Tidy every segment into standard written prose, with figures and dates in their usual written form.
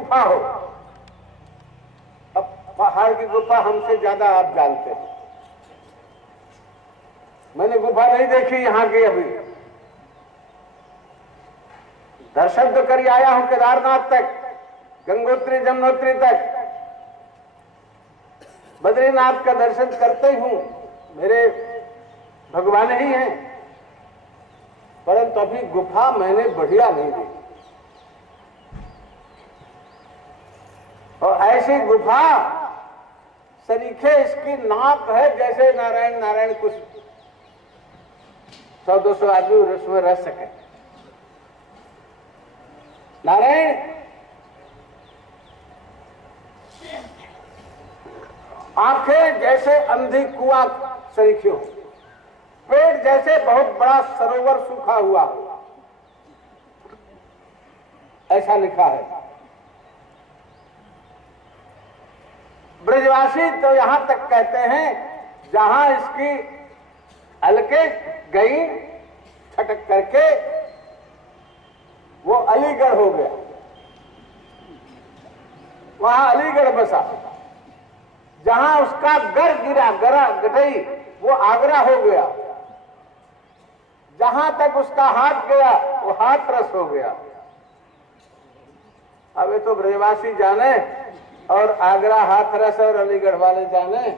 गुफा हो। अब पहाड़ की गुफा हमसे ज्यादा आप जानते हैं, मैंने गुफा नहीं देखी यहाँ की अभी। दर्शन तो कर आया हूं केदारनाथ तक, गंगोत्री जमुनोत्री तक, बद्रीनाथ का दर्शन करते ही हूं, मेरे भगवान ही हैं, परंतु अभी गुफा मैंने बढ़िया नहीं देखी। और ऐसी गुफा सरीखे इसकी नाप है जैसे नारायण नारायण कुछ 100-200 आदमी उसमें रह सके। नारायण आंखें जैसे अंधी कुआं सरीखे हो, पेट जैसे बहुत बड़ा सरोवर सूखा हुआ हो, ऐसा लिखा है। ब्रजवासी तो यहां तक कहते हैं जहां इसकी अलके गई छटक करके वो अलीगढ़ हो गया, वहां अलीगढ़ बसा। जहां उसका गर गिरा, गरा गटई, वो आगरा हो गया। जहां तक उसका हाथ गया वो हाथरस हो गया। अब ये तो ब्रजवासी जाने और आगरा हाथरस और अलीगढ़ वाले जाने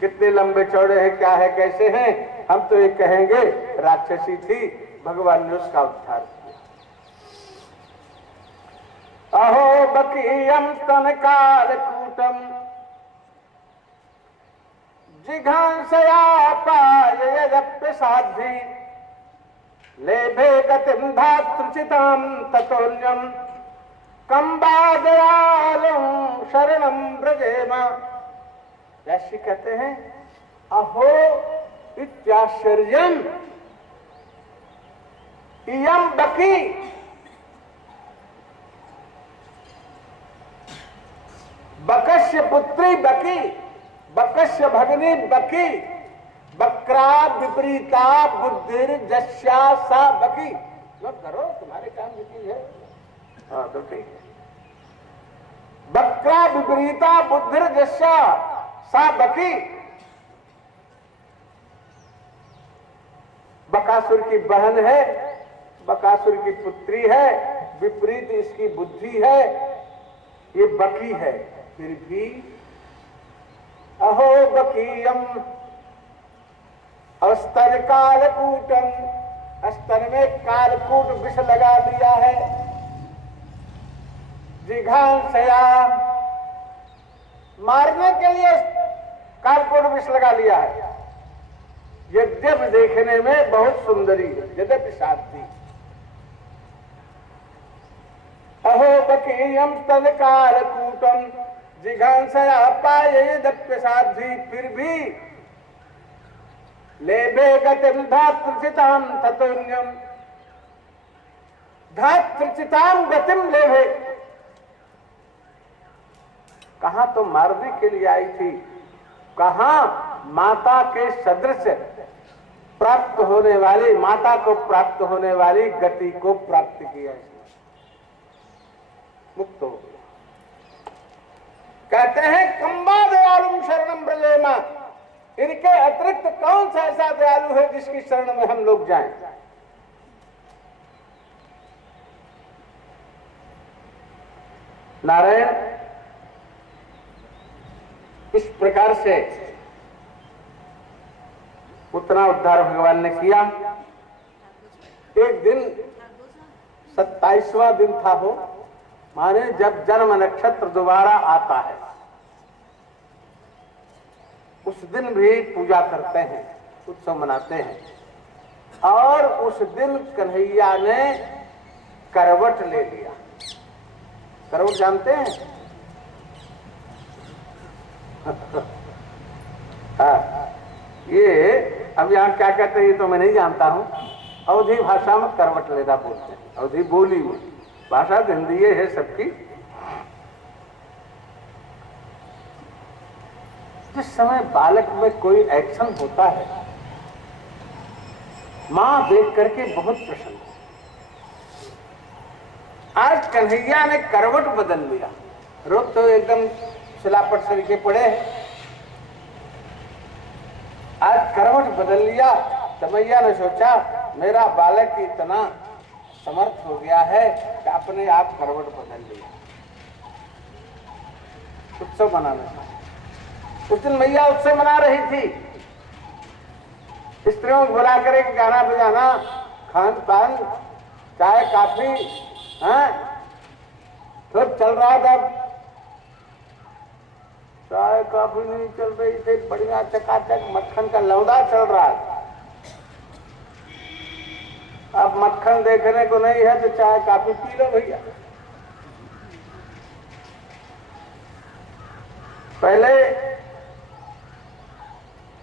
कितने लंबे चौड़े हैं, क्या है, कैसे हैं। हम तो ये कहेंगे राक्षसी थी, भगवान ने उसका उद्धार किया। अहो बकीयम तनकालकूटम जिघांसया पाययदप्य साध्वी लेभे गतिम धातृचिताम ततोन्यम कंबादयालम शरणम ब्रजेमा। जैसे कहते हैं अहो इत्याश्चर्यम इयम बकी बकस्य पुत्री बकी, बकस्य भगनी बकी, बक्रा विपरीता बुद्धिर जस्या सा बकी। नोट करो, तुम्हारे काम की है। हाँ तो ठीक है। बक्रा विपरीता बुद्धिर जस्या सा बकी। बकासुर की बहन है, बकासुर की पुत्री है, विपरीत इसकी बुद्धि है, ये बकी है। फिर भी अहो बकीयम अस्तन कालकूटम, अस्तर में कालकूट विष लगा दिया है। जिघांसया, मारने के लिए कालकूट विष लगा लिया है। यद्यपि देखने में बहुत सुंदरी है, यद्यपि साध्वी। अहो बकीयम स्तन कालकूटम जिघांसया पाययदप्य साध्वी, फिर भी लेभे गतिम धातृचिताम ततोन्यम, धातृचिताम गतिम लेभे। कहां तो मारने के लिए आई थी, कहां माता के सदृश प्राप्त होने वाली, माता को प्राप्त होने वाली गति को प्राप्त किया, मुक्त हो गया। कहते हैं कंबा दयालुम शरणम ब्रजेमा, इनके अतिरिक्त कौन सा ऐसा दयालु है जिसकी शरण में हम लोग जाएं। नारायण इस प्रकार से उतना उद्धार भगवान ने किया। एक दिन 27वां दिन था हो, माने जब जन्म नक्षत्र दोबारा आता है, उस दिन भी पूजा करते हैं, उत्सव मनाते हैं। और उस दिन कन्हैया ने करवट ले लिया। करवट जानते हैं? हाँ, ये अब यहाँ क्या कहते हैं ये तो मैं नहीं जानता हूँ। अवधी भाषा में करवट लेना बोलते हैं, अवधी बोली में। भाषा हिंदी है सबकी। जिस समय बालक में कोई एक्शन होता है, मां देख करके बहुत प्रसन्न, आज कन्हैया ने करवट बदल लिया। रोज तो एकदम सिलापट सरीके पड़े, आज करवट बदल लिया। तो मैया ने सोचा मेरा बालक इतना समर्थ हो गया है कि अपने आप करवट बदल लिया। उत्सव मनाना, उस दिन मैया उत्सव मना रही थी। स्त्रियों को बुला कर एक गाना बजाना, खान पान, चाय काफी, सब चल रहा था। चाय काफी नहीं चल रही थी, बढ़िया चकाचक मक्खन का लौंडा चल रहा था। अब मक्खन देखने को नहीं है तो चाय काफी पी लो भैया। पहले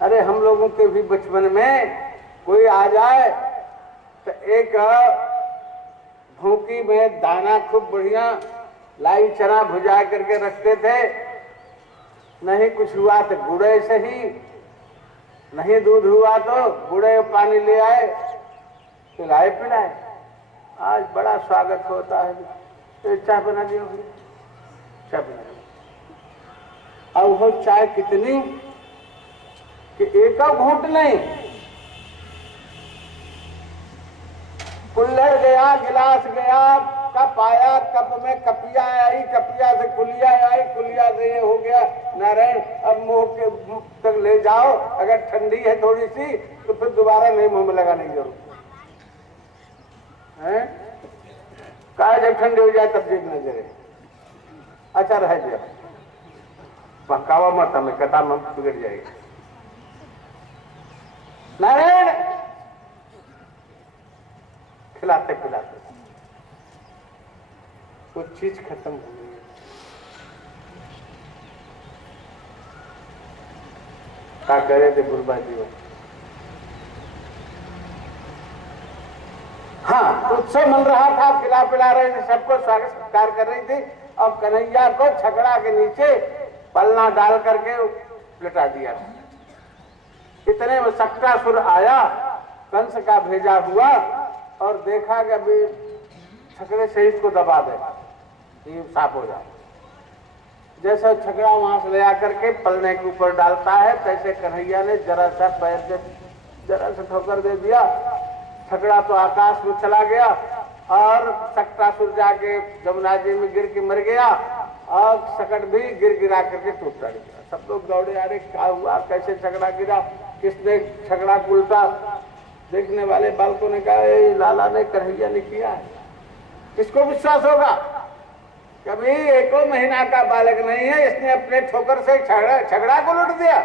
अरे हम लोगों के भी बचपन में कोई आ जाए तो एक भूकी में दाना खूब बढ़िया लाई चना भुजा करके रखते थे। नहीं कुछ हुआ तो गुड़े से ही, नहीं दूध हुआ तो गुड़े पानी ले आए, पिलाए पिलाए। आज बड़ा स्वागत होता है, तो चाय बना दियो, चाय बना दियो। अब वो चाय कितनी कि एक घूंट नहीं, कुल्हड़ गया, गिलास गया, कप आया, कप में कपिया आई, कपिया से कुलिया आई, कुलिया से ये हो गया नारायण। अब मुंह के तक ले जाओ, अगर ठंडी है थोड़ी सी तो फिर दोबारा नहीं मुंह में लगाने की जरूरत है। कहा जब ठंडी हो जाए तब जेब न जरे। अच्छा रह गया, पकावा मत, हमें कथा में बिगड़ जाएगी। नारायण खिलाते खिलाते कुछ चीज खत्म हो गई। क्या कह रहे थे गुरुबा जी? हाँ, उत्सव मन रहा था, खिला पिला रहे थे, सबको स्वागत सत्कार कर रही थी। और कन्हैया को छकड़ा के नीचे पलना डाल करके लटा दिया। इतने में सक्टासुर आया, कंस का भेजा हुआ, और देखा कि अभी छकड़े से इसको दबा दे, ये साफ हो जाए। जैसा छकड़ा वहां से ले आकर के पलने के ऊपर डालता है, तैसे कन्हैया ने जरा सा पैर से जरा सा ठोकर दे दिया। छकड़ा तो आकाश में चला गया और सक्टासुर जाके जमुना जी में गिर के मर गया, और सकट भी गिर गिरा करके टूट गया। सब लोग दौड़े, अरे क्या हुआ, कैसे छकड़ा गिरा, किसने छकड़ा उल्टा? देखने वाले बालकों ने कहा लाला ने, कन्हैया ने किया है। किसको विश्वास होगा? कभी एक महीना का बालक नहीं है, इसने अपने ठोकर से छकड़ा को लूट दिया।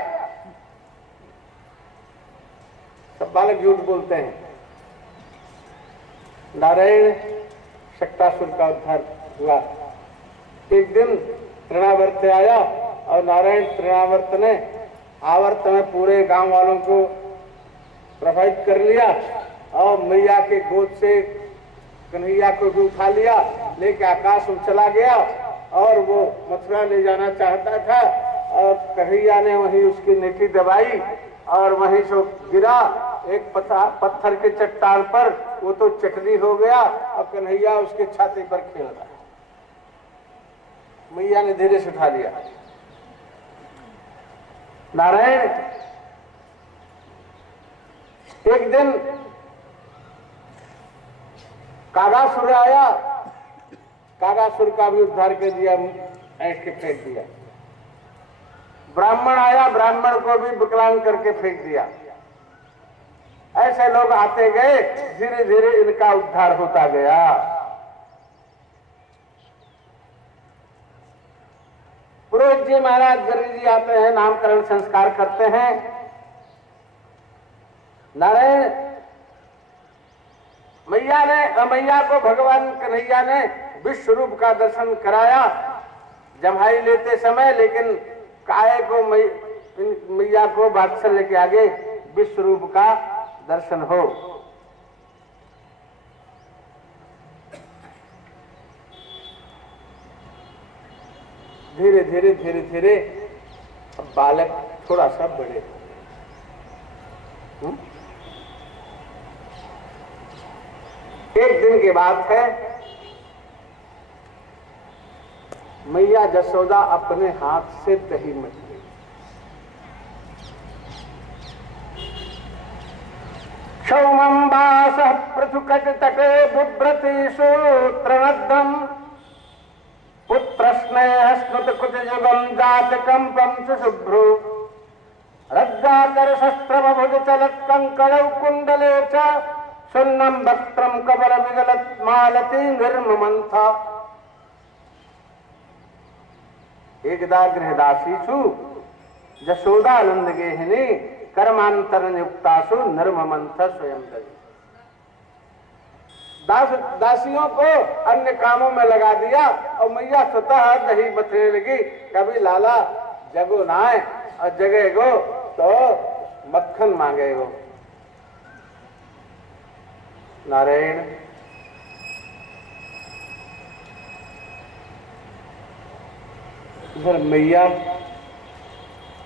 सब बालक झूठ बोलते हैं। नारायण सक्टासुर का उद्धार हुआ। एक दिन तृणावर्त आया और नारायण तृणावर्त ने आवर्त में पूरे गांव वालों को प्रभावित कर लिया, और मैया के गोद से कन्हैया को भी उठा लिया, लेके आकाश में चला गया। और वो मथुरा ले जाना चाहता था, और कन्हैया ने वहीं उसकी नेटी दबाई और वहीं से गिरा एक पत्थर के चट्टान पर। वो तो चटनी हो गया और कन्हैया उसके छाती पर खेल रहा है। मैया ने धीरे से उठा लिया। नारायण एक दिन कागासुर आया, कागासुर का भी उद्धार कर दिया, ऐंठ के फेंक दिया। ब्राह्मण आया, ब्राह्मण को भी विकलांग करके फेंक दिया। ऐसे लोग आते गए, धीरे धीरे इनका उद्धार होता गया। पुरोहित जी महाराज गरीब जी आते हैं, नामकरण संस्कार करते हैं। नारायण मैया को भगवान कन्हैया ने विश्व रूप का दर्शन कराया जम्हाई लेते समय, लेकिन काहे को मैया को वात्सल्य के आगे विश्व रूप का दर्शन हो। धीरे धीरे धीरे धीरे बालक थोड़ा सा बड़े। एक दिन की बात है, मैया जसोदा अपने हाथ से दही मथ गई। क्षौमंबास पृथुकट तटे बिभ्रति सूत्रनद्धम पुत्र स्नेह स्मृत कुट युगम जात कंपम सुशुभ्रु रज्जाकर शस्त्र भुज चलत कंकड़ कुंडले च सुन्नम वक्त्रम कबल विगलत मालती निर्ममंथा। एकदा गृहदासीषु जशोदानंद गेहिनी कर्मांतर नियुक्तासु निर्ममंथ स्वयं दई। दासियों को अन्य कामों में लगा दिया और मैया स्वतः दही मथने लगी। कभी लाला जगो नाय और जगेगो तो मक्खन मांगेगो। नारायण इधर मैया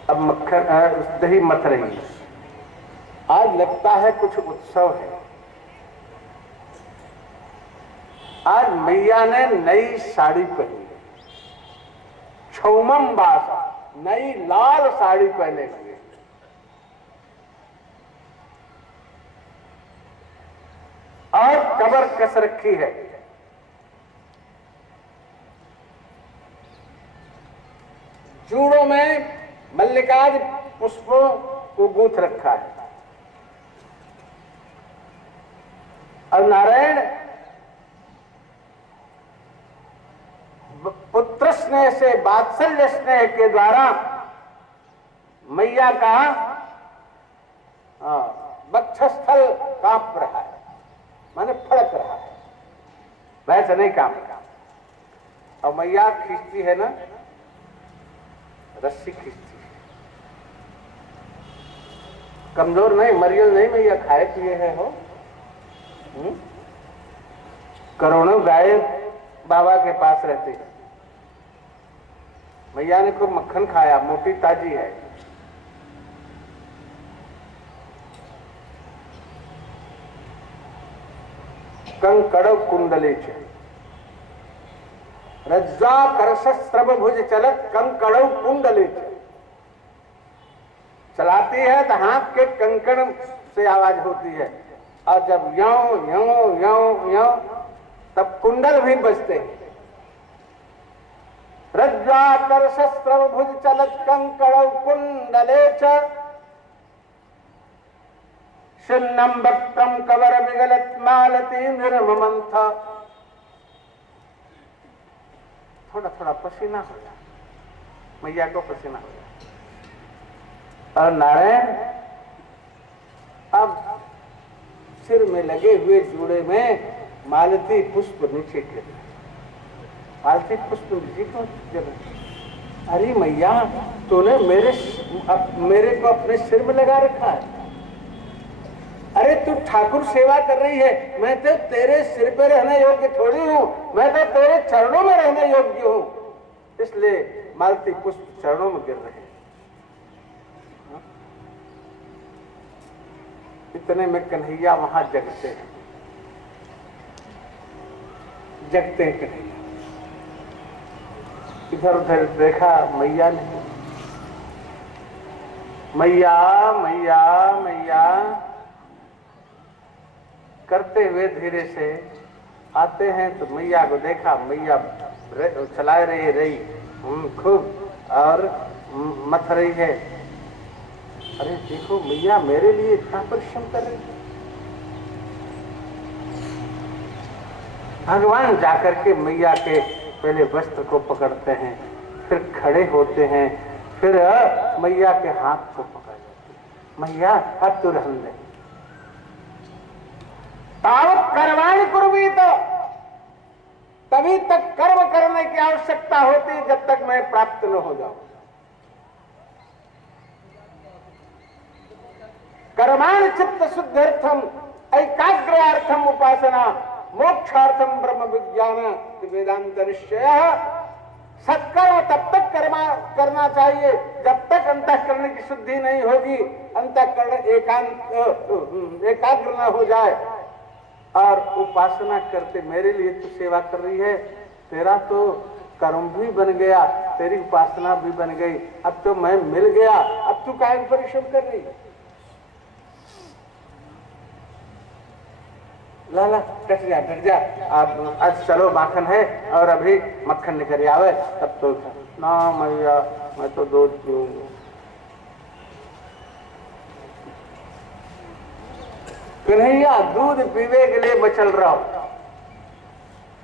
अब मक्खन दही मथ रही है। आज लगता है कुछ उत्सव है। आज मैया ने नई साड़ी पहनी, छौमम बासा, नई लाल साड़ी पहने हुए और कमर कस रखी है। जूड़ों में मल्लिकादि पुष्पों को गूंथ रखा है। और नारायण पुत्र स्नेह से, वात्सल्य स्नेह के द्वारा मैया का वक्षस्थल कांप रहा है, माने फड़क रहा है, वैसे नहीं कांप रहा। और मैया खींचती है ना, रस्सी खींचती है। कमजोर नहीं, मरियल नहीं, मैया खाए पिए है हो। करोड़ों गाय बाबा के पास रहती है। मैया ने खूब मक्खन खाया, मोटी ताजी है। कंकड़ कुंडले रज्जा करशस्त्रव भुज चलत कंकड़ कुंडले चलाती है तो हाथ के कंकड़ से आवाज होती है। और जब यों यों यों यों तब कुंडल भी बजते हैं। रज्जा करशस्त्रव भुज चलत कंकड़ कुंडले शिन्नम वक्त्रम कवर विगलत मालती निर्ममंथ। थोड़ा थोड़ा पसीना हो जाए, मैया को पसीना हो जाए। और नारायण अब सिर में लगे हुए जूड़े में मालती पुष्प नीचे गिर, मालती पुष्प नीचे क्यों गिर? अरे मैया, तूने मेरे को अपने सिर में लगा रखा है। अरे तू ठाकुर सेवा कर रही है, मैं तो तेरे सिर पे रहने योग्य थोड़ी हूँ, मैं तो तेरे चरणों में रहने योग्य हूँ। इसलिए मालती पुष्प चरणों में गिर रहे हैं। इतने में कन्हैया वहां जगते हैं, जगते हैं कन्हैया। इधर उधर देखा, मैया नहीं। मैया मैया मैया करते हुए धीरे से आते हैं तो मैया को देखा, मैया चला रही खूब और मथ रही है। अरे देखो मैया मेरे लिए इतना परिश्रम कर रही है। भगवान जाकर के मैया के पहले वस्त्र को पकड़ते हैं, फिर खड़े होते हैं, फिर मैया के हाथ को पकड़ लेते हैं। मैया अब तू रहने दे, तावत कर्माणि कुर्वीत, तभी तक कर्म करने की आवश्यकता होती जब तक मैं प्राप्त न हो जाऊं। कर्माणि चित्त शुद्ध्यर्थम एकाग्र्यार्थम उपासना मोक्षार्थम ब्रह्म विज्ञान वेदांत निश्चय। सत्कर्म तब तक करना चाहिए जब तक अंतःकरण की शुद्धि नहीं होगी, अंतःकरण एकाग्र न हो जाए। और उपासना करते, मेरे लिए तू सेवा कर रही है, तेरा तो कर्म भी बन गया, तेरी उपासना भी बन गई, अब तो मैं मिल गया, अब तू काहे परिश्रम कर रही है? लाला डट जा, अब आज चलो माखन है और अभी मक्खन निकल आवे तब तो ना मैया मैं तो दूध पीऊंगा। कन्हैया दूध पीवे के लिए बचल रहा हूं,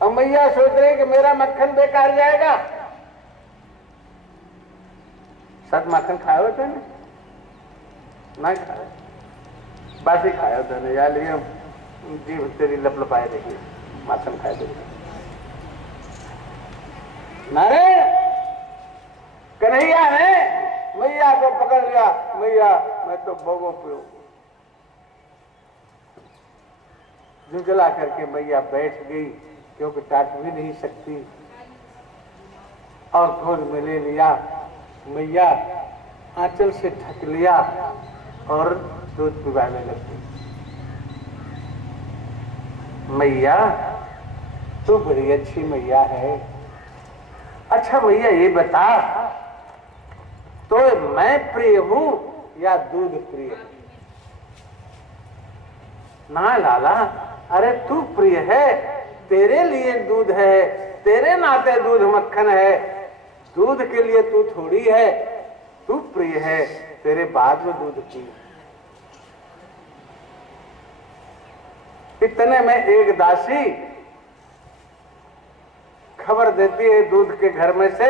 अब मैया सोच रही कि मेरा मक्खन बेकार जाएगा। सच मक्खन खाया होता है ना, नहीं खाया, बासी खाया होता है यार, लेकिन जीव तेरी लपलपाए देखिए, मक्खन खाए देखिए। नारायण कन्हैया ने मैया को पकड़ लिया, मैया मैं तो भोगो पीऊं। झुंझला करके मैया बैठ गई, क्योंकि टाट भी नहीं सकती, और गोद में ले लिया, मैया आंचल से ढक लिया और दूध पिलाने लगी। मैया तू बड़ी अच्छी मैया है। अच्छा मैया ये बता, तो मैं प्रिय हूं या दूध प्रिय? ना लाला, अरे तू प्रिय है, तेरे लिए दूध है, तेरे नाते दूध मक्खन है, दूध के लिए तू थोड़ी है, तू प्रिय है, तेरे बाद में दूध पी। इतने में एक दासी खबर देती है दूध के घर में से,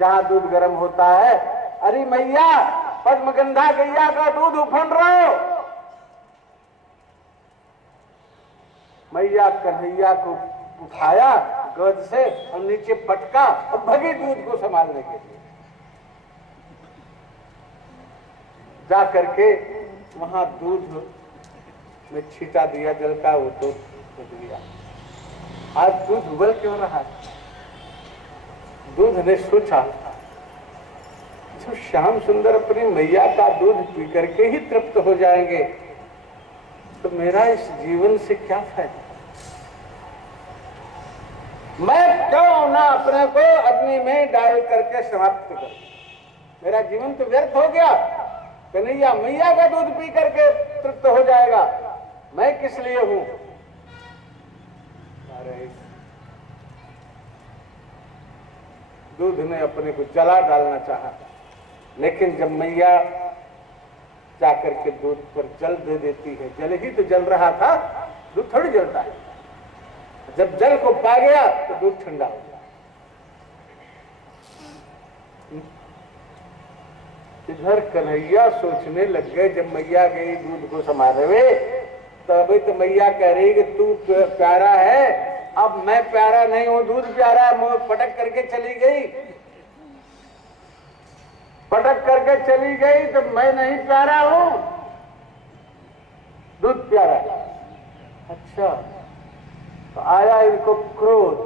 जहां दूध गर्म होता है, अरे मैया पद्मगंधा गैया का दूध उफन रहा हो। मैया कन्हैया को उठाया गोद से और नीचे पटका और भगी दूध को संभालने के लिए। जा करके वहां दूध में छीटा दिया जल का, वो तो दिया। आज दूध उबल क्यों रहा? दूध ने सोचा तो श्याम सुंदर अपनी मैया का दूध पी करके ही तृप्त हो जाएंगे, तो मेरा इस जीवन से क्या फायदा? मैं क्यों ना अपने को अग्नि में डाल करके समाप्त करूं? मेरा जीवन तो व्यर्थ हो गया। कन्हैया मैया का दूध पी करके तृप्त हो जाएगा, मैं किस लिए हूं? दूध ने अपने को जला डालना चाहा, लेकिन जब मैया जाकर के दूध पर जल दे देती है, जल ही तो जल रहा था, दूध थोड़ी जलता है। जब जल को पा गया तो दूध ठंडा हो गया। इधर कन्हैया सोचने लग गए, जब मैया गई दूध को संभाले हुए, तभी तो मैया कह रही कि तू प्यारा है, अब मैं प्यारा नहीं हूं, दूध प्यारा है। मुंह पटक करके चली गई, पटक करके चली गई, तो मैं नहीं प्यारा हूं, दूध प्यारा है। अच्छा, तो आया इनको क्रोध,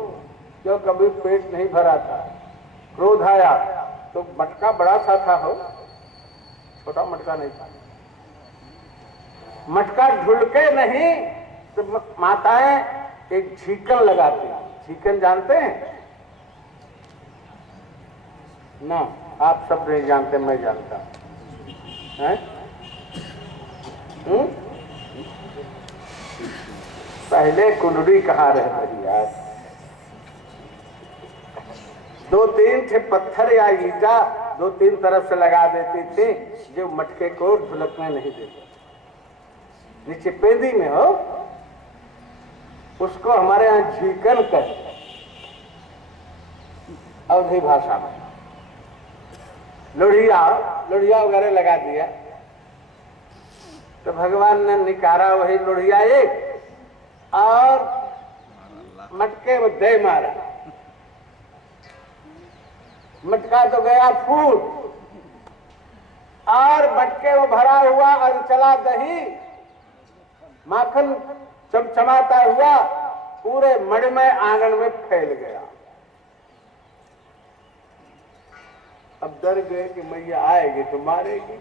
क्यों कभी पेट नहीं भरा था, क्रोध आया तो मटका बड़ा सा था, हो छोटा मटका नहीं था, मटका ढुलके नहीं तो माताएं एक झीकन लगाती हैं। झीकन जानते हैं ना? आप सब नहीं जानते, मैं जानता हूं। पहले कुंडली कहाँ रह गई यार? 2-3 थे पत्थर या ईटा 2-3 तरफ से लगा देती थी, जो मटके को ढुलकने नहीं देते। नीचे पेंदी में हो, उसको हमारे यहाँ झीकन कहते हैं, अवधी भाषा में। लोढ़िया वगैरह लगा दिया, तो भगवान ने निकारा वही लोढ़िया एक, और मटके में दे मारा, मटका तो गया फूट, और मटके में भरा हुआ और चला दही, माखन चमचमाता हुआ पूरे मणिमय आंगन में फैल गया। अब डर गए कि मैया आएगी तो मारेगी,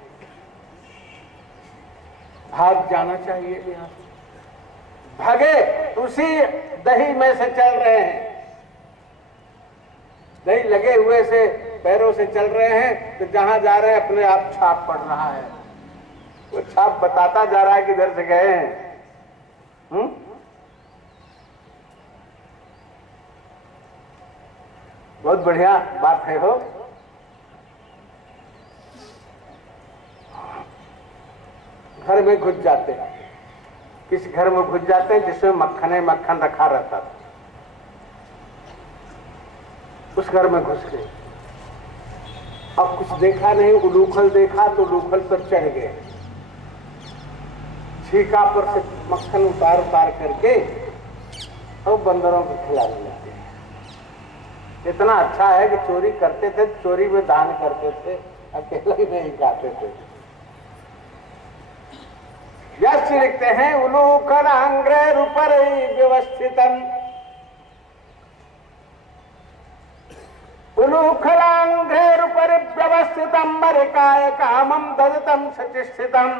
भाग जाना चाहिए यहाँ से। भागे, उसी दही में से चल रहे हैं, नहीं लगे हुए से पैरों से चल रहे हैं तो जहां जा रहे हैं अपने आप छाप पड़ रहा है, वो छाप बताता जा रहा है कि इधर से गए हैं। बहुत बढ़िया बात है हो। घर में घुस जाते हैं, किस घर में घुस जाते हैं जिसमें मक्खन रखा रहता था, उस घर में घुस गए। अब कुछ देखा नहीं, उलूखल देखा तो उलूखल पर चढ़ गए, छीका पर से मक्खन उतार करके और बंदरों को खिलाने लगे। इतना अच्छा है कि चोरी करते थे, चोरी में दान करते थे, अकेले ही नहीं खाते थे। यश लिखते हैं उलूखलांग्रेरुपर व्यवस्थितम्, उलूखलांग्रेरुपर व्यवस्थितम् मरिकाय कामं ददतं सचिष्ठितम्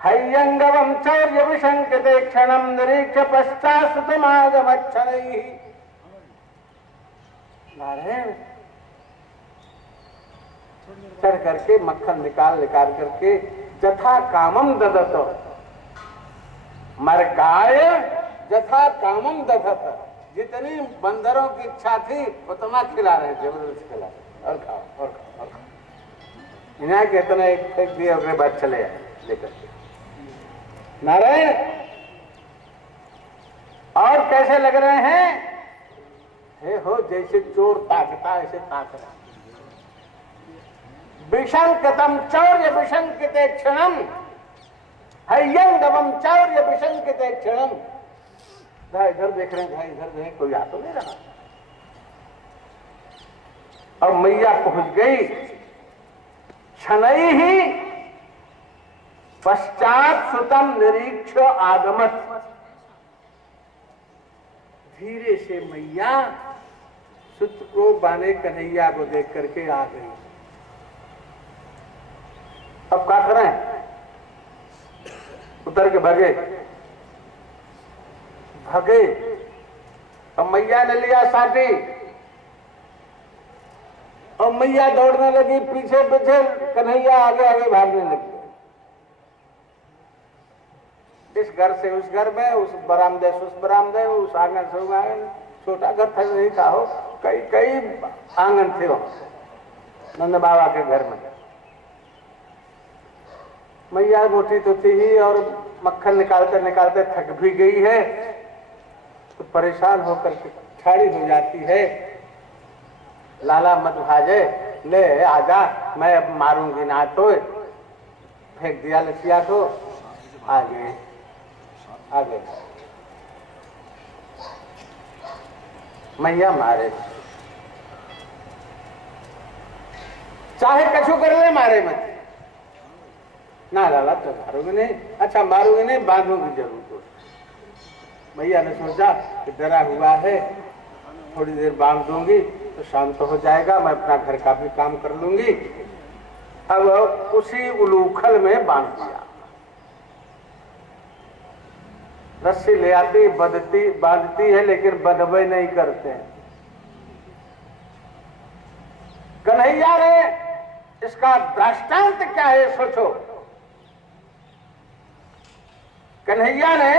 हय्यंगवं चौर्य विशंकिते क्षणं निरीक्ष्य पश्चात्सुतमागमच्छनैः। नारायण चढ़ करके मक्खन निकाल करके जथा कामम ददत मरकाय जथा कामम ददत, जितनी बंदरों की इच्छा थी उतना खिला रहे, जबरदस्त खिला रहे, और खाओ और खाओ और खाओ। इन्हें कितना एक फेंक दिया, उसके बाद चले आए लेकर के। नारायण और कैसे लग रहे हैं? हे हो जैसे चोर ताकता ऐसे ताक रहा। विशंकतम चौर्य विशंकिते क्षणम हय्यंगवम चौर्य विशंकिते क्षणम। इधर देख रहे हैं, भाई इधर देख, कोई आ तो नहीं रहा। और मैया पहुंच गई, क्षणई ही पश्चात सुतम निरीक्ष आगमत। धीरे से मैया सुत को बाने कन्हैया को देख करके आ गई। अब क्या करें? उतर के भागे। अब मैया ने लिया साथी और मैया दौड़ने लगी पीछे पीछे, कन्हैया आगे आगे भागने लगी। इस घर से उस घर में, उस बरामदे से उस बरामदे, उस आंगन से उस आंगन। छोटा घर था नहीं था हो, कई आंगन थे वो नंद बाबा के घर में। मैया मोटी तो थी ही और मक्खन निकालते निकालते थक भी गई है, तो परेशान होकर के ठाड़ी हो जाती है। लाला मत भाजे, ले आजा, मैं अब मारूंगी ना तो। फेंक दिया लसिया को, आगे आगे मैया मारे, चाहे कछु कर ले, मारे मत। ना लाला तो मारूंगी नहीं। अच्छा मारूंगी नहीं, बांधूंगी जरूर तो। मैया ने सोचा कि डरा हुआ है, थोड़ी देर बांध दूंगी तो शांत हो जाएगा, मैं अपना घर का भी काम कर लूंगी। अब उसी उलूखल में बांध दिया। रस्सी ले आती, बांधती है, लेकिन बंधवे नहीं करते हैं। कन्हैया ने इसका दृष्टांत क्या है सोचो। कन्हैया ने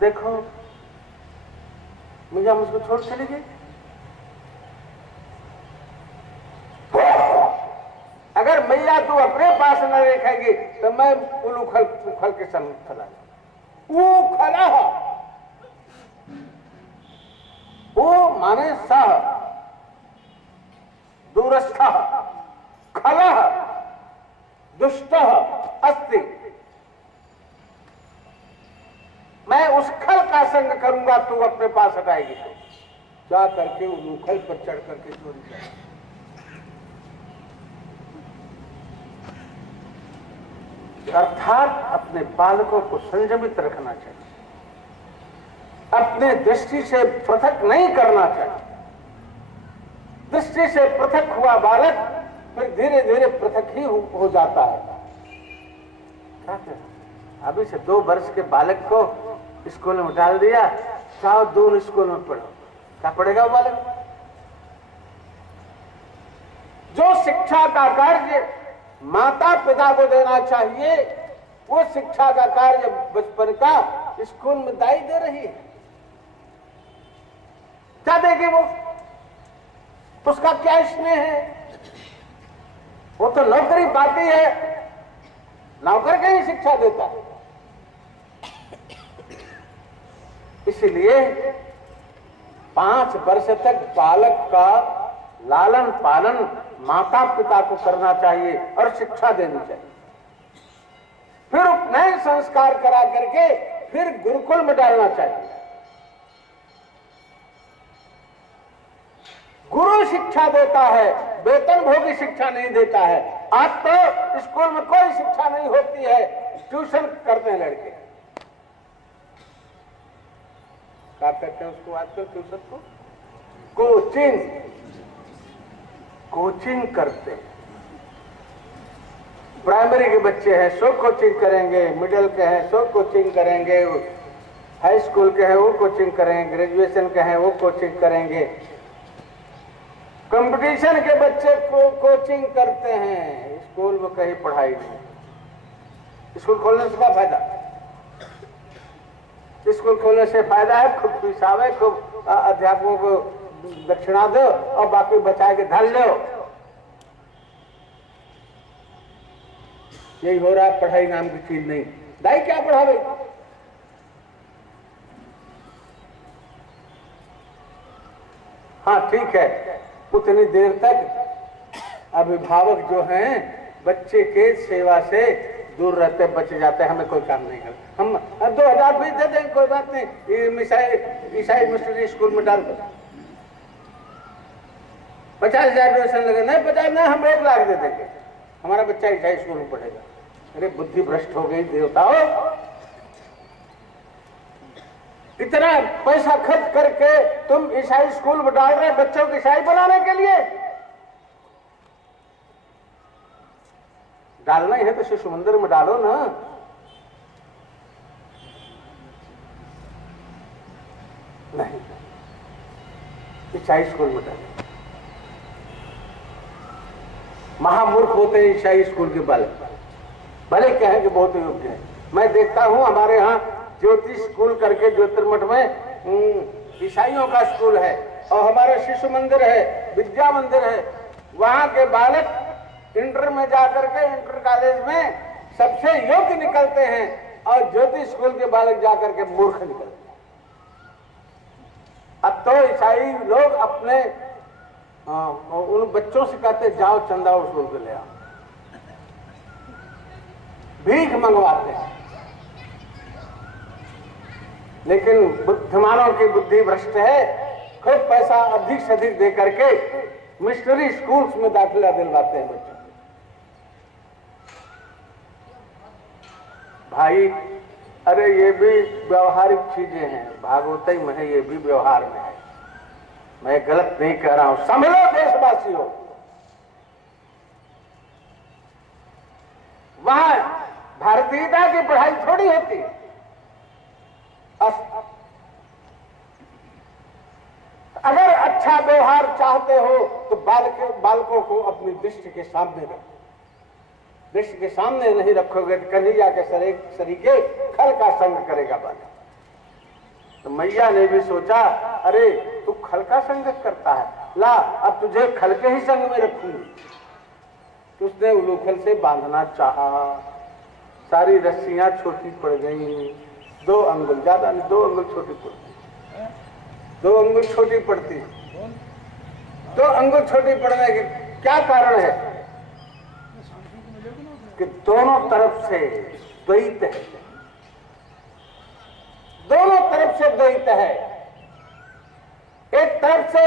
देखो, मैया मुझको छोड़ चली गई। अगर मैया तू अपने पास न रखेगी तो मैं उखल के संग चला उखला। वो माने सह दूरस्थ खल दुष्ट अस्ति। मैं उस खल का संग करूंगा, तू अपने पास हटाएगी तो जा करके उलूखल पर चढ़ करके चोरी करेगी। अर्थात अपने बालकों को संयमित रखना चाहिए, अपने दृष्टि से पृथक नहीं करना चाहिए। दृष्टि से पृथक हुआ बालक फिर धीरे धीरे पृथक ही हो जाता है। अभी से 2 वर्ष के बालक को स्कूल में डाल दिया, चाहो दूर स्कूल में पढ़ो, क्या पढ़ेगा वो बालक? जो शिक्षा का कार्य माता पिता को देना चाहिए, वो शिक्षा का कार्य बचपन का स्कूल में दाई दे रही है। क्या देगी वो? उसका क्या स्नेह है? वो तो नौकरी पाती है, नौकर का ही शिक्षा देता है। इसलिए 5 वर्ष तक बालक का लालन पालन माता पिता को करना चाहिए और शिक्षा देनी चाहिए। फिर उपनयन संस्कार करा करके फिर गुरुकुल में डालना चाहिए। गुरु शिक्षा देता है, वेतन भोगी शिक्षा नहीं देता है। आज तो स्कूल में कोई शिक्षा नहीं होती है, ट्यूशन करते हैं लड़के। क्या कहते हैं उसको आजकल ट्यूशन को? कोचिंग करते हैं। प्राइमरी के बच्चे हैं सो कोचिंग करेंगे, मिडिल के हैं सो कोचिंग करेंगे, हाई स्कूल के हैं वो कोचिंग करेंगे, ग्रेजुएशन के हैं वो कोचिंग करेंगे। कंपटीशन के बच्चे को कोचिंग करते हैं, स्कूल में कहीं पढ़ाई नहीं। स्कूल खोलने से क्या फायदा? स्कूल खोलने से फायदा है खूब फीस आवे, खूब अध्यापकों को दक्षिणा दो और बाकी बचा के धर लो। यही हो रहा है, पढ़ाई नाम की चीज नहीं। दाई क्या पढ़ावे? हाँ ठीक है, उतनी देर तक अभिभावक जो हैं बच्चे के सेवा से दूर रहते, बच जाते हैं। हमें कोई काम नहीं करना, हम 2000 फीस दे देंगे, कोई बात नहीं, ईसाई मिशनरी स्कूल में डाल दो। 50,000 डोनेशन लगे, नहीं 50 नहीं, हम 1 लाख दे देंगे, हमारा बच्चा ईसाई स्कूल में पढ़ेगा। अरे बुद्धि भ्रष्ट हो गई देवताओं। इतना पैसा खर्च करके तुम ईसाई स्कूल में डाल रहे बच्चों को ईसाई बनाने के लिए। डालना ही है तो शिशु मंदिर में डालो ना। नहीं, ईसाई स्कूल में डालो। महामूर्ख होते हैं ईसाई स्कूल के बालक, भले कहें कि बहुत योग्य है। मैं देखता हूं हमारे यहाँ ज्योति स्कूल करके ज्योतिर्मठ में ईसाइयों का स्कूल है, और हमारा शिशु मंदिर है, विद्या मंदिर है। वहां के बालक इंटर में जाकर के इंटर कॉलेज में सबसे योग्य निकलते हैं, और ज्योति स्कूल के बालक जाकर के मूर्ख निकलते हैं। अब तो ईसाई लोग अपने उन बच्चों से कहते जाओ चंदा वसूल के ले आओ, भीख मंगवाते हैं। लेकिन बुद्धिमानों की बुद्धि भ्रष्ट है, खूब पैसा अधिक से अधिक दे करके मिशनरी स्कूल्स में दाखिला दिलवाते हैं बच्चों। भाई अरे ये भी व्यवहारिक चीजें हैं, भागवत में है, ये भी व्यवहार में है। मैं गलत नहीं कह रहा हूं, समझो देशवासियों। वहां भारतीयता की पढ़ाई थोड़ी होती है। अगर अच्छा व्यवहार चाहते हो तो बालकों को अपनी दृष्टि के सामने रखो। दृष्टि के सामने नहीं रखोगे तो कन्हैया के सरीके खल का संग करेगा बालक। तो मैया ने भी सोचा, अरे तू खल का संग करता है, ला अब तुझे खल के ही संग में रखूंगी। तो उसने उलूखल से बांधना चाहा, सारी रस्सियां छोटी पड़ गई, 2 अंगुल, ज्यादा नहीं 2 अंगुल छोटी पड़ती, 2 अंगुल छोटी पड़ती। 2 अंगुल छोटी पड़ने के क्या कारण है? कि दोनों तरफ से द्वैत है, दोनों तरफ से द्वैत है। एक तरफ से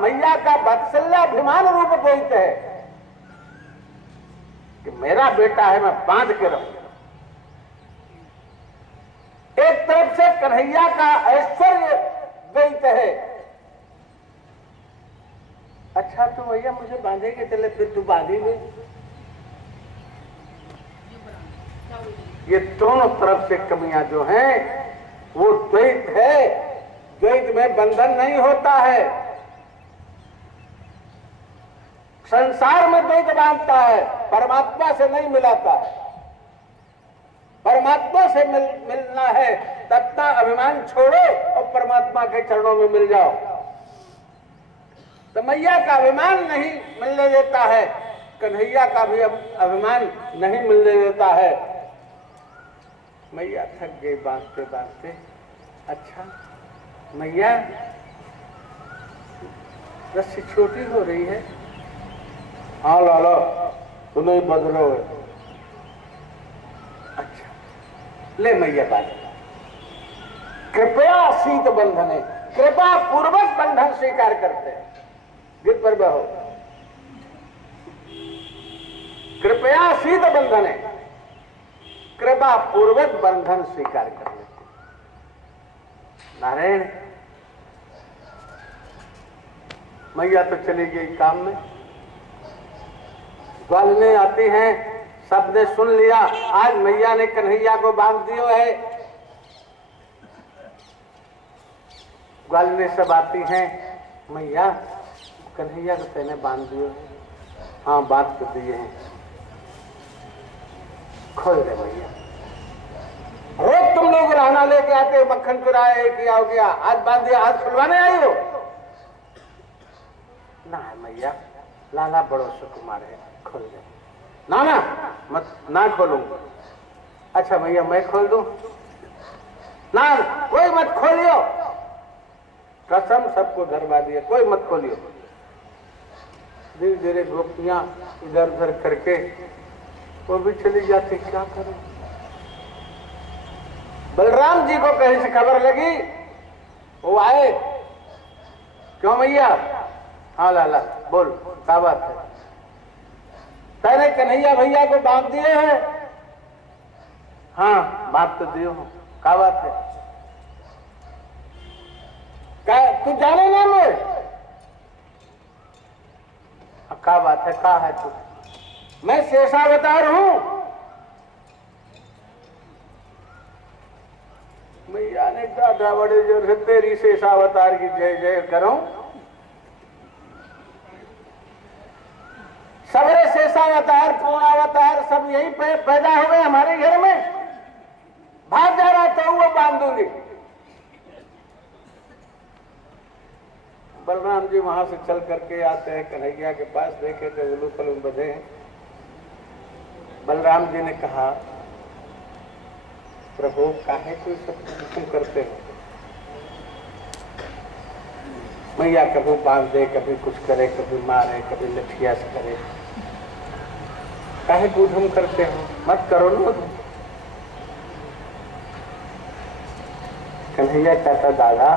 मैया का वात्सल्याभिमान रूप द्वैत है कि मेरा बेटा है, मैं बांध के रहूंगा। एक तरफ से कन्हैया का ऐश्वर्य द्वैत है। अच्छा तो भैया मुझे बांधेगे, चले फिर तू बांधी ले। ये दोनों तरफ से कमियां जो हैं वो द्वैत है। द्वैत में बंधन नहीं होता है। संसार में द्वैत बांधता है, परमात्मा से नहीं मिलाता है। परमात्मा से मिलना है, तत्ता अभिमान छोड़ो और परमात्मा के चरणों में मिल जाओ। तो मैया का अभिमान नहीं मिलने देता है, कन्हैया का भी अभिमान नहीं मिलने देता है। मैया थक गई बांधते बांधते। अच्छा मैया, रस्सी छोटी हो रही है। हाँ लाला, तू नहीं बदलो। अच्छा ले मैया बात, कृपया शीत बंधने, कृपा पूर्वक बंधन स्वीकार करते हैं। गिर पर बहो, कृपया शीत बंधने, कृपा पूर्वक बंधन स्वीकार कर लेते। नारायण, मैया तो चली गई काम में, ग्वालिनी आती हैं, सबने सुन लिया आज मैया ने कन्हैया को बांध दियो है। ग्वालिनी सब आती हैं, मैया कन्हैया को तेने बांध दियो है। हाँ बात तो दिए हैं, खोल दे मैया। रोज तुम लोग रहना लेके आते हो, मक्खन चुराए किया हो गया, आज बांध दिया, आज खुलवाने आई हो ना। मैया लाला बड़ो सुकुमार है, खोल दे। ना ना मत, ना खोलूंगा। अच्छा भैया मैं खोल दूं? ना कोई मत खोलियो, कसम सबको धरवा दिया, कोई मत खोलियो। धीरे धीरे गोपियां इधर उधर करके वो भी चली जाती। क्या करें? बलराम जी को कहीं से खबर लगी, वो आए। क्यों मैया? हाँ लाला बोल, क्या बात है? तेरे कन्हैया भैया को बांध दिए हैं? हाँ बात तो दियो हूं। क्या बात है? क्या तू जाने ना मैं? क्या बात है? क्या है तू? मैं शेषावतार हूं। मैया ने दादा बड़े जोर से तेरी शेषावतार की जय जय करूं। सबरे शेषावतार पूर्णावतार सब यही पैदा हो गए हमारे घर में। भाग जा रहा तो वो बांध दूंगी। बलराम जी वहां से चल करके आते हैं कन्हैया के पास, देखे थे उल्लू पलू बधे हैं। बलराम जी ने कहा, प्रभु काहे कोई सब तुम करते हो? मैया कभी बांध दे, कभी कुछ करे, कभी मारे, कभी लठिया से करे, काहे गुधम करते हो? मत करो ना। कन्हैया कहता, दादा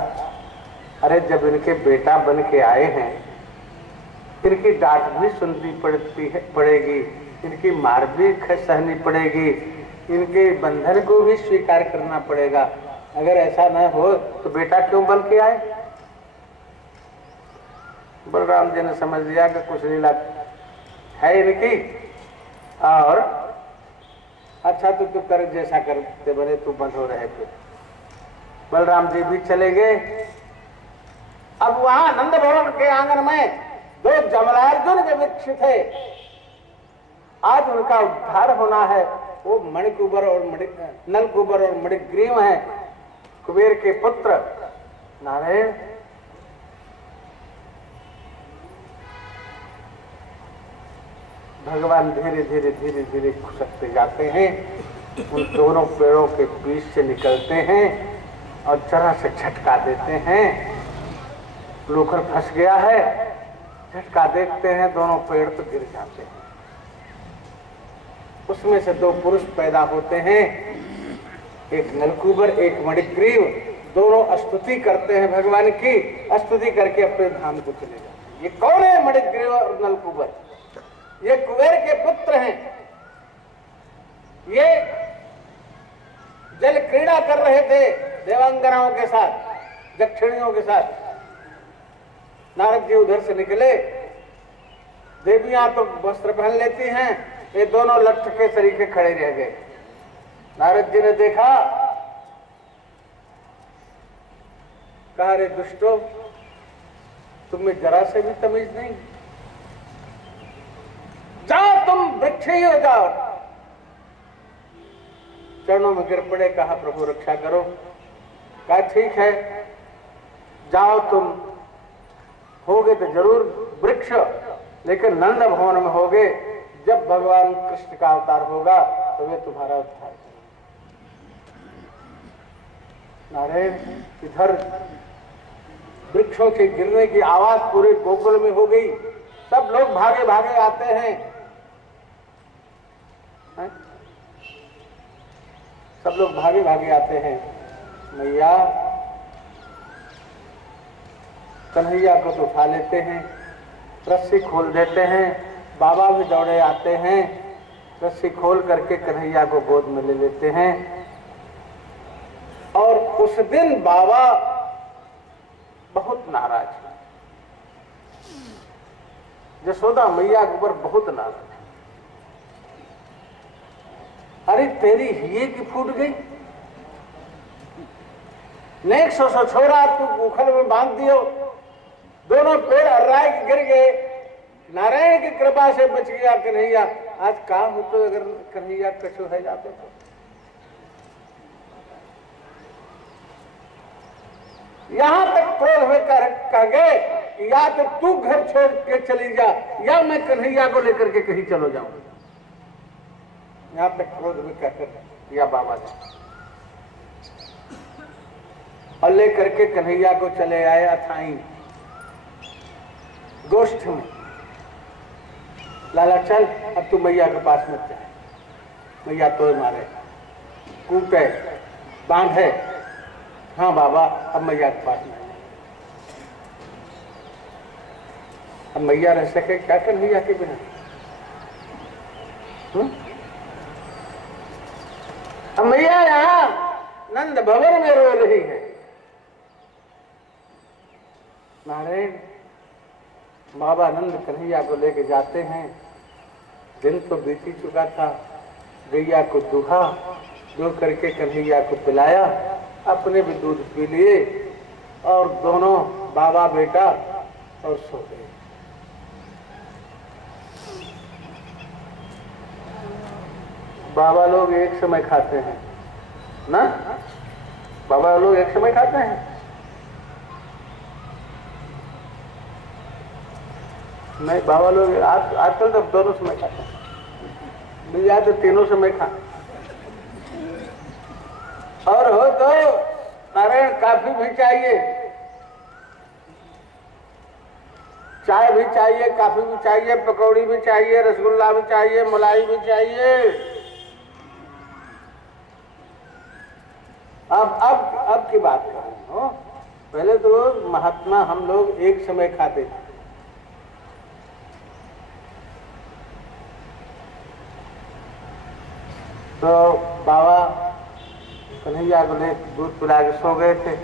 अरे जब इनके बेटा बन के आए हैं, इनकी डांट भी सुननी पड़ेगी, इनकी मार भी सहनी पड़ेगी, इनके बंधन को भी स्वीकार करना पड़ेगा। अगर ऐसा न हो तो बेटा क्यों बन के आए? बलराम जी ने समझ लिया कि कुछ लीला है इनकी, और अच्छा तो तू कर जैसा करते बने, तू बंद हो रहे। फिर बलराम जी भी चले गए। अब वहां नंद भवन के आंगन में दो जमलार्जुन के वृक्ष थे, आज उनका उद्धार होना है। वो मणिकुबर और नलकुबर और मणिग्रीव हैं, कुबेर के पुत्र। नारायण, भगवान धीरे धीरे धीरे धीरे खुसकते जाते हैं, उन दोनों पेड़ों के बीच से निकलते हैं और जरा से झटका देते हैं। लोखर फंस गया है, झटका देखते हैं, दोनों पेड़ तो गिर जाते हैं। उसमें से दो पुरुष पैदा होते हैं, एक नलकुबर एक मणिग्रीव। दोनों स्तुति करते हैं भगवान की, स्तुति करके अपने धाम को चले जाते हैं। ये कौन है मणिग्रीव और नलकुबर? ये कुबेर के पुत्र हैं। ये जल क्रीड़ा कर रहे थे देवांगनाओं के साथ, दक्षिणियों के साथ। नारद जी उधर से निकले, देवियां तो वस्त्र पहन लेती हैं, ये दोनों लठ के तरीके खड़े रह गए। नारद जी ने देखा कहा, रे दुष्टो, तुम्हें जरा से भी तमीज नहीं, जाओ तुम वृक्ष ही हो जाओ। चरणों में गिर पड़े, कहा प्रभु रक्षा करो। कहा ठीक है, जाओ तुम, होगे तो जरूर वृक्ष, लेकिन नंद भवन में होगे। जब भगवान कृष्ण का अवतार होगा तो वे तुम्हारा उद्धार करेंगे। नारायण, इधर वृक्षों के गिरने की आवाज पूरे गोकुल में हो गई। सब लोग भागे भागे आते हैं, सब लोग भागे भागे आते हैं। मैया, कन्हैया को तो उठा लेते हैं, रस्सी खोल देते हैं। बाबा भी दौड़े आते हैं, रस्सी खोल करके कन्हैया को गोद में ले लेते हैं। और उस दिन बाबा बहुत नाराज है, यशोदा मैया के ऊपर बहुत नाराज है। अरे तेरी हिये की फूट गई, नेक सो छोरा तू उखल में बांध दियो, दोनों पेड़ हर्राए के गिर गए। नारायण की कृपा से बच गया कन्हैया। आज का हो तो अगर कन्हैया कछु है जाते तो। यहां तक क्रोध में कह गए कि या तो तू घर छोड़ के चली जा, या मैं कन्हैया को लेकर के कहीं चलो जाऊं। यहां तक क्रोध में कहकर या बाबा ने, और लेकर के कन्हैया को चले आए अथाई गोष्ठ में। लाला चल, अब तू मैया के पास मत जाए, मैया तो मारे, कूटे, बांधे। हाँ बाबा, अब मैया के पास नहीं। अब मैया रह सके क्या कन्हैया के बिना? अब मैया यहाँ नंद भवन में रो रही है। नारायण, बाबा नंद कन्हैया को लेके जाते हैं। दिन तो बीती चुका था, गैया को दूहा, दो करके कन्हैया को पिलाया, अपने भी दूध पी लिए, और दोनों बाबा बेटा और सो गए। बाबा लोग एक समय खाते हैं ना, बाबा लोग एक समय खाते हैं। नहीं, बाबा लोग आजकल तो दोनों समय खाते हैं, मिल जाए तो तीनों समय खा। और हो तो नारायण काफी भी चाहिए, चाय भी चाहिए, काफी भी चाहिए, पकौड़ी भी चाहिए, रसगुल्ला भी चाहिए, मलाई भी चाहिए। अब की बात कर रहा हूं। पहले तो महात्मा हम लोग एक समय खाते थे। तो बाबा कन्हैया को ले दूध पिला के सो गए थे,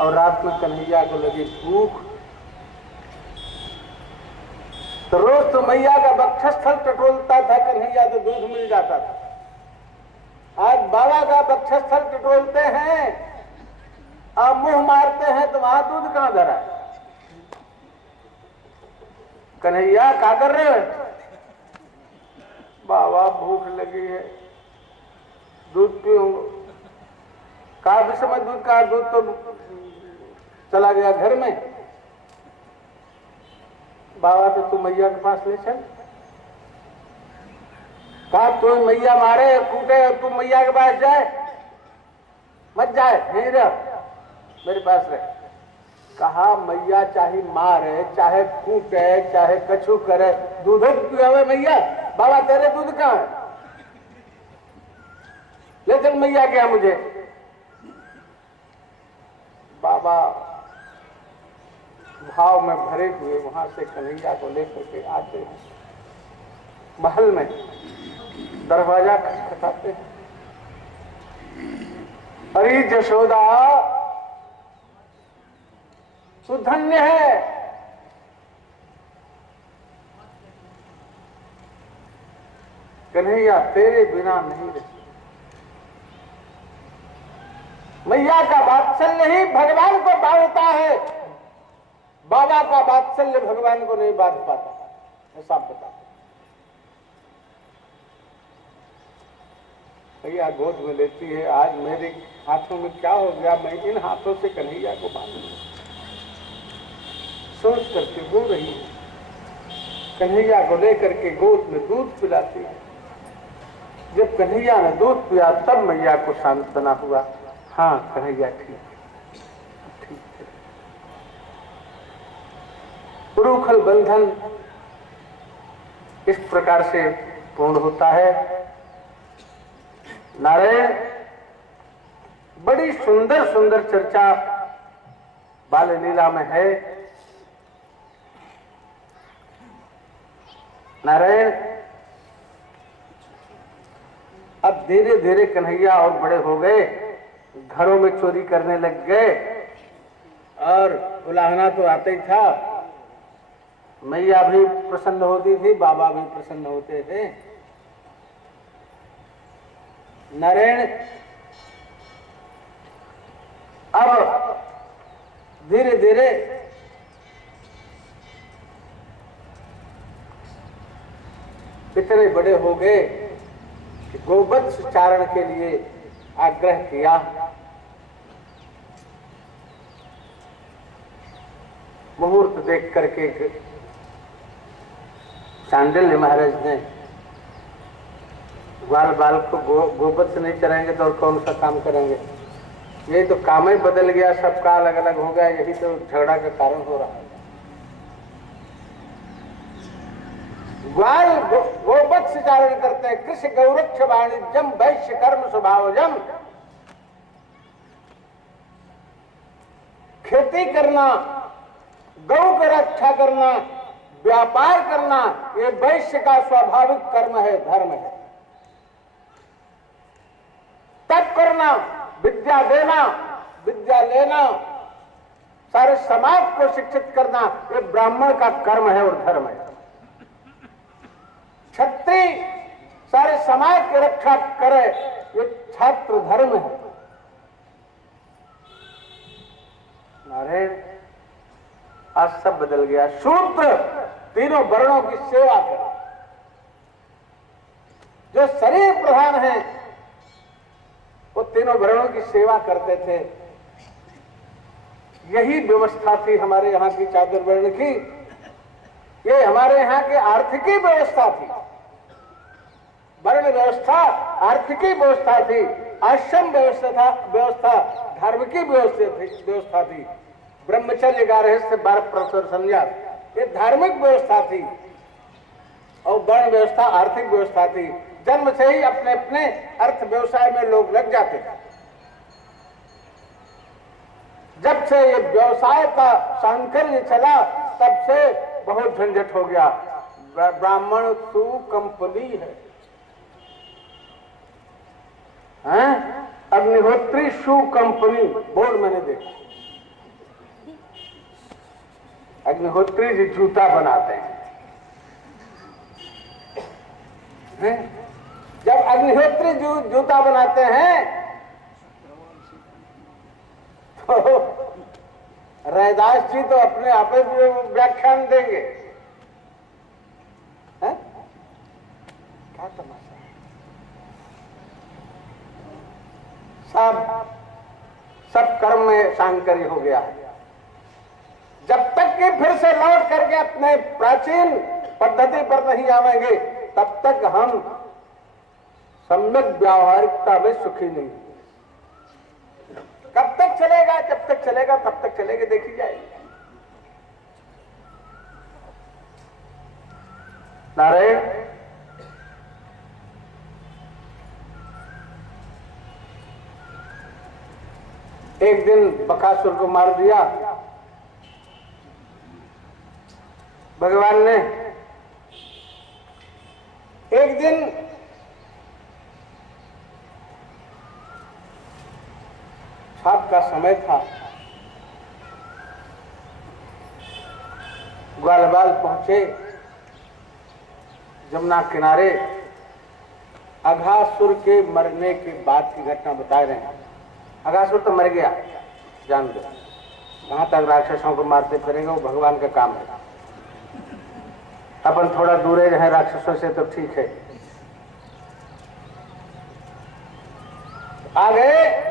और रात में कन्हैया को लगी भूख। तो रोज तो मैया का वक्षस्थल टटोलता था कन्हैया, तो दूध मिल जाता था। आज बाबा का वक्षस्थल टटोलते हैं और मुंह मारते हैं, तो वहां दूध कहां धरा है? कन्हैया क्या कर रहे हो? बाबा भूख लगी है, दूध पीऊंगा। काफी समय दूध का, दूध तो चला गया घर में। बाबा तो तू मैया के पास ले चल। कहा तू मैया मारे कूटे, तू मैया के पास जाए मत जाए, यहीं रह, मेरे पास रह। कहा मैया चाहे मारे, चाहे कूटे, चाहे कछु करे, दूध पियावे मैया। बाबा तेरे दूध कहाँ है? ले चल मैया क्या मुझे। बाबा भाव में भरे हुए वहां से कन्हैया को लेकर के आते हैं। महल में दरवाजा खटखटाते हैं। अरे यशोदा तू धन्य है, कन्हैया तेरे बिना नहीं रह। मैया का वात्सल्य ही भगवान को बांधता है, बाबा का वात्सल्य भगवान को नहीं बांध पाता। ऐसा बता भैया गोद में लेती है, आज मेरे हाथों में क्या हो गया, मैं इन हाथों से कन्हैया को बांधूं, सोच करके रो रही है। कन्हैया को लेकर के गोद में दूध पिलाती है। जब कन्हैया ने दूध पिया तब मैया को सांत्वना हुआ, हाँ कन्हैया ठीक है। पुरुखल बंधन इस प्रकार से पूर्ण होता है। नारायण बड़ी सुंदर सुंदर चर्चा बाल लीला में है। नारायण अब धीरे धीरे कन्हैया और बड़े हो गए, घरों में चोरी करने लग गए और उलाहना तो आता ही था। मैया भी प्रसन्न होती थी, बाबा भी प्रसन्न होते थे। नारायण अब धीरे धीरे इतने बड़े हो गए कि गोवत्स चारण के लिए आग्रह किया। मुहूर्त देख करके चांडिल्य महाराज ने ग्वाल बाल को गोवत्स नहीं चराएंगे तो और कौन सा काम करेंगे, यही तो काम ही बदल गया, सबका अलग अलग हो गया, यही तो झगड़ा का कारण हो रहा है। ग्वाल गोवत्स चारण करते हैं, कृषि गौरक्ष वाणिज्यम वैश्य कर्म स्वभावजम। खेती करना, गौ की रक्षा करना, व्यापार करना, ये वैश्य का स्वाभाविक कर्म है, धर्म है। तप करना, विद्या देना, विद्या लेना, सारे समाज को शिक्षित करना, ये ब्राह्मण का कर्म है और धर्म है। क्षत्रिय सारे समाज की रक्षा करे, ये छात्र धर्म है। नारायण आज सब बदल गया। शूद्र तीनों वर्णों की सेवा करे, जो शरीर प्रधान है वो तीनों वर्णों की सेवा करते थे। यही व्यवस्था थी हमारे यहाँ की चातुर्वर्ण की, ये हमारे यहाँ की आर्थिकी व्यवस्था थी। वर्ण व्यवस्था आर्थिकी व्यवस्था थी, आश्रम व्यवस्था धार्मिकी व्यवस्था थी। ब्रह्मचर्य गारहस्थ्य 12 संन्यास ये धार्मिक व्यवस्था थी और वर्ण व्यवस्था आर्थिक व्यवस्था थी। जन्म से ही अपने अपने अर्थ व्यवसाय में लोग लग जाते थे। जब से ये व्यवसाय का सांकर्य चला तब से बहुत झंझट हो गया। ब्राह्मण सु कंपनी है, अग्निहोत्री शू कंपनी बोर्ड मैंने देखा। अग्निहोत्री जी जूता बनाते हैं, जब अग्निहोत्री जूता बनाते हैं तो रैदास जी तो अपने आप ही व्याख्यान देंगे। क्या तमाशा, सब कर्म में सांकर्य हो गया है। जब तक कि फिर से लौट करके अपने प्राचीन पद्धति पर नहीं आवेंगे तब तक हम सम्यक व्यावहारिकता में सुखी नहीं। कब तक चलेगा, जब तक चलेगा तब तक चलेगा, देखी जाएगी। नारायण एक दिन बकासुर को मार दिया भगवान ने। एक दिन छाप का समय था, ग्वालवाल पहुंचे जमुना किनारे। अघासुर के मरने के बाद की घटना बता रहे हैं। अगासुर तो मर गया, जान दो। वहां तक राक्षसों को मारते फिरेंगे, वो भगवान का काम है। अपन थोड़ा दूर रहे राक्षसों से तो ठीक है। आ गए,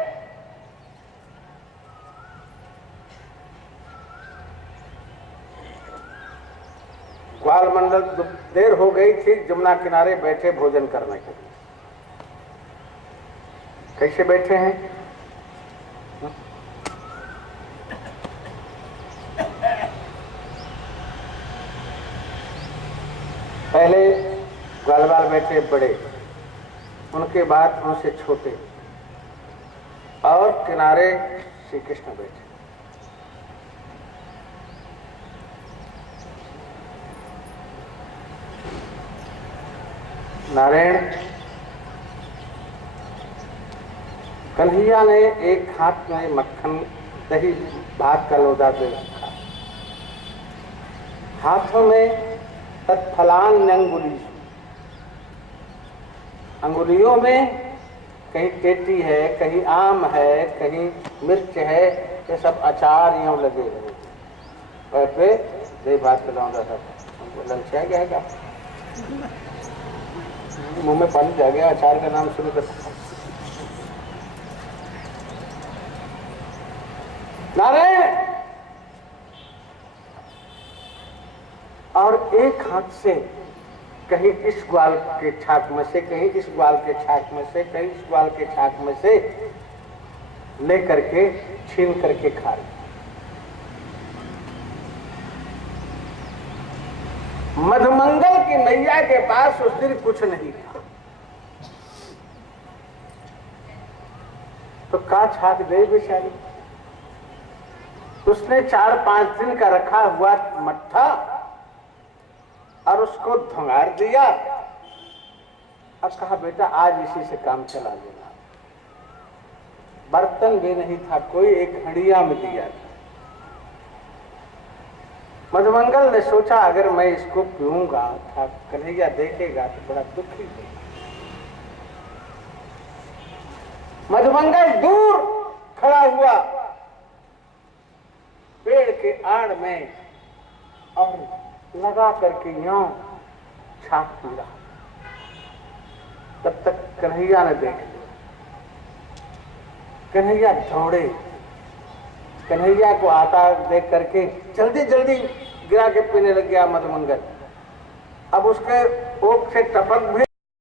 ग्वाल मंडल देर हो गई थी, जमुना किनारे बैठे भोजन करने के लिए। कैसे बैठे हैं? पहले ग्वाल बैठे बड़े, उनके बाद उनसे छोटे, और किनारे श्री कृष्ण बैठे। नारायण, कन्हैया ने एक हाथ में मक्खन दही भात का लोदा दे रखा, हाथों में तत्फलान अंगुली, अंगुलियों में कहीं टेटी है, कहीं आम है, कहीं मिर्च है, ये सब अचार यूं लगे हुए। और फिर दही भात खिलाऊंगा सब, लंचा गया, मुंह में पानी जा गया, अचार का नाम शुरू कर। नारायण, और एक हाथ से कहीं इस ग्वाल के छाक में से, कहीं इस ग्वाल के छाक में से, कहीं इस ग्वाल के छाक में से ले करके छीन करके खा रहे। मधुमंगल की मैया के पास उस दिन कुछ नहीं था, तो का छाक दे बेचारी। उसने 4-5 दिन का रखा हुआ मट्ठा और उसको धुंगार दिया और कहा बेटा आज इसी से काम चला लेना। बर्तन भी नहीं था कोई, एक हंडिया में दिया था। मधुमंगल ने सोचा अगर मैं इसको पीऊंगा, कन्हैया देखेगा तो बड़ा दुखी होगा। मधुमंगल दूर खड़ा हुआ पेड़ के आड़ में और लगा करके यूं छाप पी रहा। तब तक कन्हैया ने देख लिया। कन्हैया दौड़े, कन्हैया को आता देख करके जल्दी जल्दी गिरा के पीने लग गया मधुमंगल। अब उसके ओठ से टपक भी